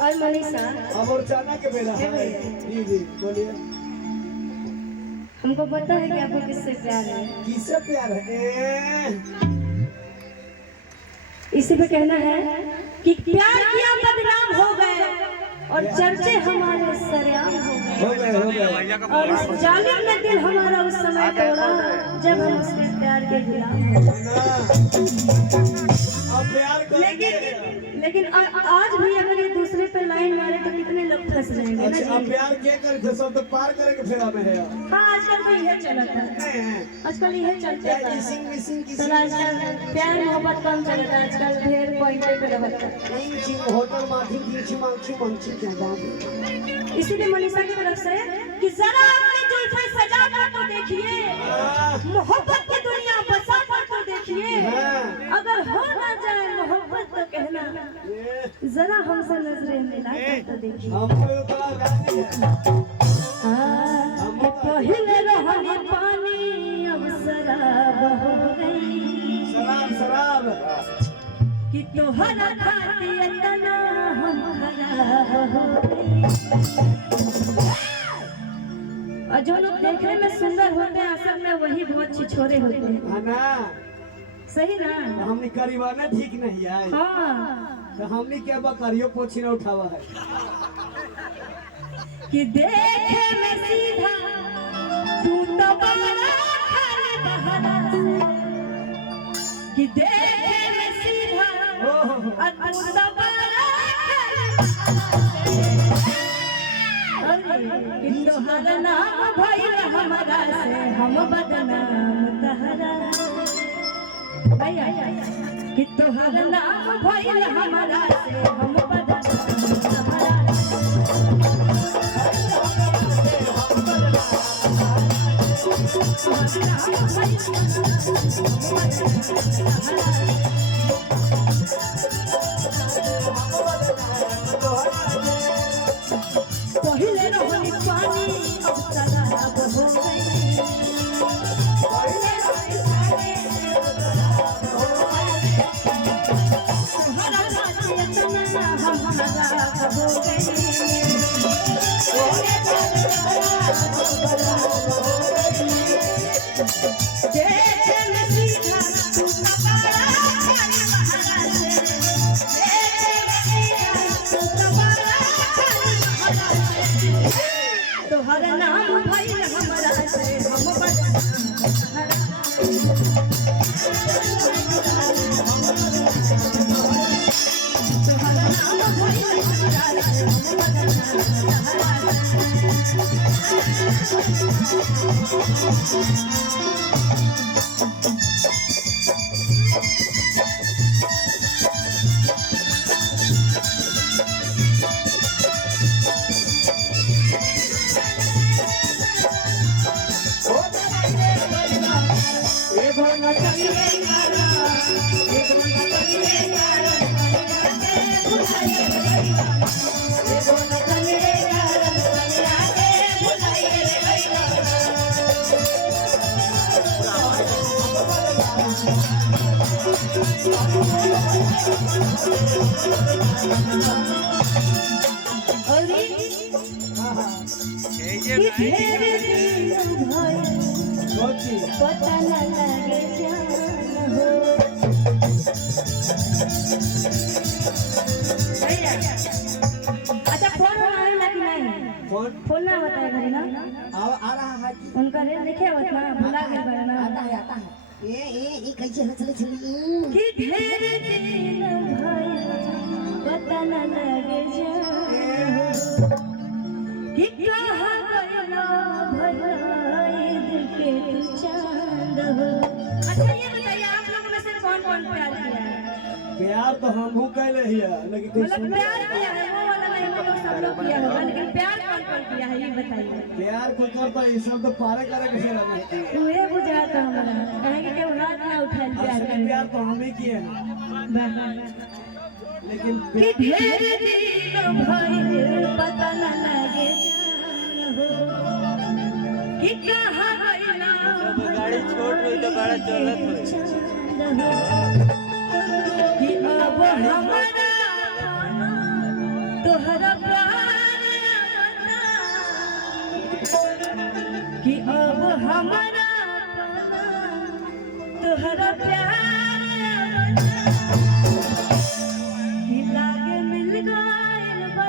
और मनीषा और जाना के बेला है। जी जी बोलिए। हमको पता है कि आपको किससे प्यार है। किससे प्यार है? इसी पे कहना है कि प्यार किया बदनाम हो गए और चर्चे हमारे सरेआम हो गए और उस जालिम ने दिल हमारा उस समय तोड़ा जब हम उसके प्यार के गुलाम हो गए। लेकिन आज भी अगर ये दूसरे पे लाइन मारे तो कितने लोग फंस जाएंगे। अच्छा अब प्यार के कर सब तो पार करे के फेरा में है। हाँ आजकल तो यह चलता है। आजकल यह चलता है। आजकल प्यार मोहब्बत कम चलता है। आजकल ढेर पॉइंटे पे रहता है। होटल माथी क्या बात। इसीलिए मनीषा की तरफ से कि जरा अपनी जुल्फे सजा कर तो देखिए, मोहब्बत की दुनिया बसा कर तो देखिए, अगर हो ना जाए मोहब्बत तो कहना, जरा हमसे नजरें मिला कर तो देखिए। पहले रहने पानी अब शराब हो गई, शराब कि तोहरा खातिर तना हम खराब हो गई। और जो लोग देखने में सुंदर होते हैं असल में वही बहुत छिछोरे होते हैं ना। सही ना। हमने करीबाना ठीक नहीं है। हाँ तो हमने क्या बकरियों पोछी ना उठावा है कि देखे में सीधा तू तो बड़ा खाली बहाना से, कि देखे में सीधा तू तो बड़ा खाली बहाना से, कि तोहरा नाम भइल हमरा से हम बदनाम तहरा भैया, कि तोहरा नाम भइल हमरा से हम बदनाम तहरा। पहले रहनी पानी अब शराब हो गई, तुम्हारा नाचिए तना हम खराब हो गई। देखे में सीधा तू बड़ा खाली बहाना से, देखे में सीधा तू बड़ा खाली बहाना से, तोहरा नाम भइल हमरा से हम बदनाम तोहरा नाम भइल हमरा से हम बदनाम। अरे हाँ हाँ कि ढेर दिन भइल सोची पता न लगे जान हो अच्छा फोन आवेला कि नहीं कौन फोन ना बताए घरे ना आ रहा है कि उनका रे लिखे होत ना भुला गेल बा ना आता है ये कैसे हंसले चली कि ढेर दिन भइल पता न लगे जान हो कि कहाँ गइलो भलाई दिल के तू चांद हो अच्छा ये बताइए आप लोग में से कौन प्यार किया है प्यार तो हमहू कैले हिया लेकिन कोई मतलब सुने प्यार किया है वो वाला नहीं हम लोग सब लोग किया होगा लेकिन प्यार कौन किया है ये बताइए प्यार को करता ये सब तो पारे करे कैसे लगे तुम्हें बुझाता हमारा कहे कि केहू हाथ ना उठाए प्यार असली करे प्यार तो हम ही किए हैं लेकिन कि प्यार ढेर दिन भइल पता न लगे जान हो कि कहाँ गइला गाड़ी छोट हुई तो बड़ा चलत हुई कि अब हमारा तोहरा प्यार कि अब हमारा तोहरा प्यार